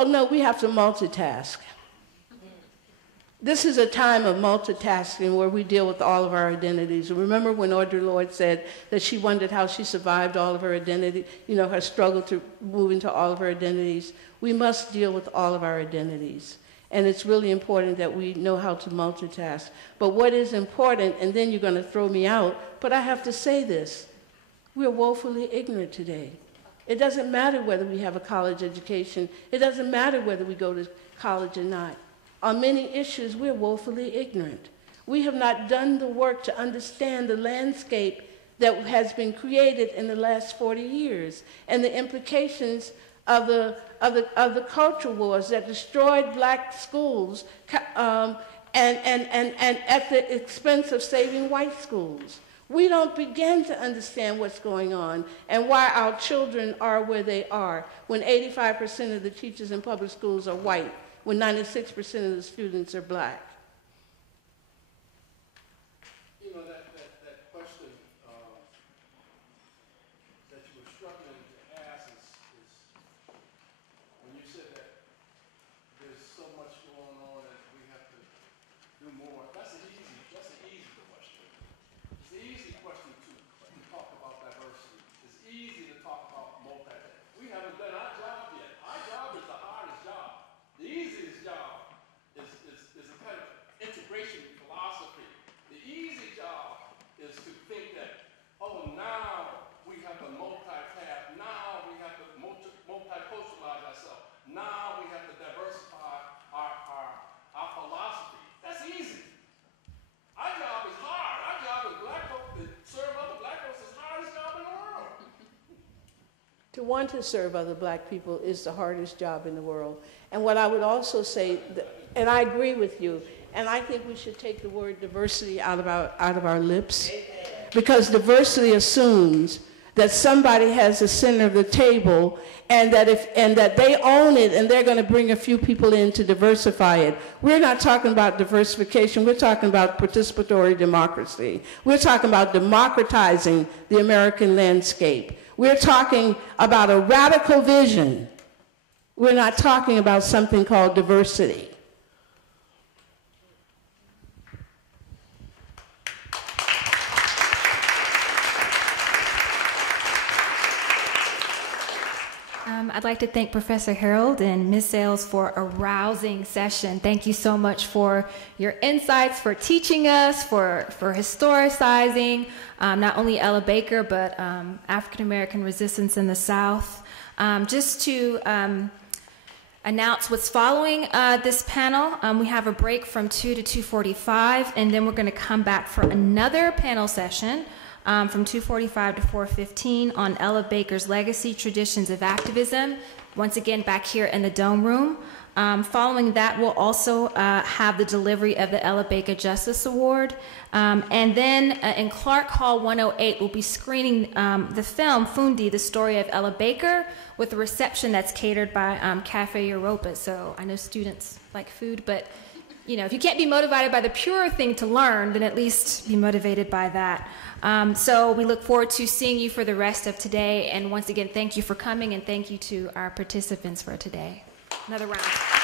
all know we have to multitask. This is a time of multitasking where we deal with all of our identities. Remember when Audre Lorde said that she wondered how she survived all of her identity, you know, her struggle to move into all of her identities? We must deal with all of our identities. And it's really important that we know how to multitask. But what is important, and then you're going to throw me out, but I have to say this, we're woefully ignorant today. It doesn't matter whether we have a college education. It doesn't matter whether we go to college or not. On many issues, we're woefully ignorant. We have not done the work to understand the landscape that has been created in the last 40 years and the implications of the culture wars that destroyed black schools and at the expense of saving white schools. We don't begin to understand what's going on and why our children are where they are when 85% of the teachers in public schools are white, when 96% of the students are black. You know, that question that you were struggling to ask is when you said that there's so much going on that we have to do more. That's an easy question. It's an easy question to talk about diversity. It's easy to talk about multi-ethnic. We haven't done our job yet. Our job is the hardest job. The easiest job is a kind of integration philosophy. The easy job is to think that, oh, now we have to multitask. Now we have to multiculturalize ourselves. Now we have to diversify our philosophy. That's easy. Our job is hard. Our job as black folks to serve other black folks is the hardest job in the world. To want to serve other black people is the hardest job in the world. And what I would also say, and I agree with you, and I think we should take the word diversity out of our lips, because diversity assumes that somebody has the center of the table and that they own it and they're going to bring a few people in to diversify it. We're not talking about diversification. We're talking about participatory democracy. We're talking about democratizing the American landscape. We're talking about a radical vision. We're not talking about something called diversity. I'd like to thank Professor Harold and Ms. Sales for a rousing session. Thank you so much for your insights, for teaching us, for historicizing not only Ella Baker, but African American resistance in the South. Just to announce what's following this panel, we have a break from 2 to 2:45, and then we're going to come back for another panel session from 2:45 to 4:15 on Ella Baker's legacy, traditions of activism, once again back here in the Dome Room. Following that, we'll also have the delivery of the Ella Baker Justice Award. And then in Clark Hall 108, we'll be screening the film Fundi, the story of Ella Baker, with a reception that's catered by Cafe Europa. So I know students like food, but you know, if you can't be motivated by the pure thing to learn, then at least be motivated by that. So we look forward to seeing you for the rest of today. And once again, thank you for coming, and thank you to our participants for today. Another round.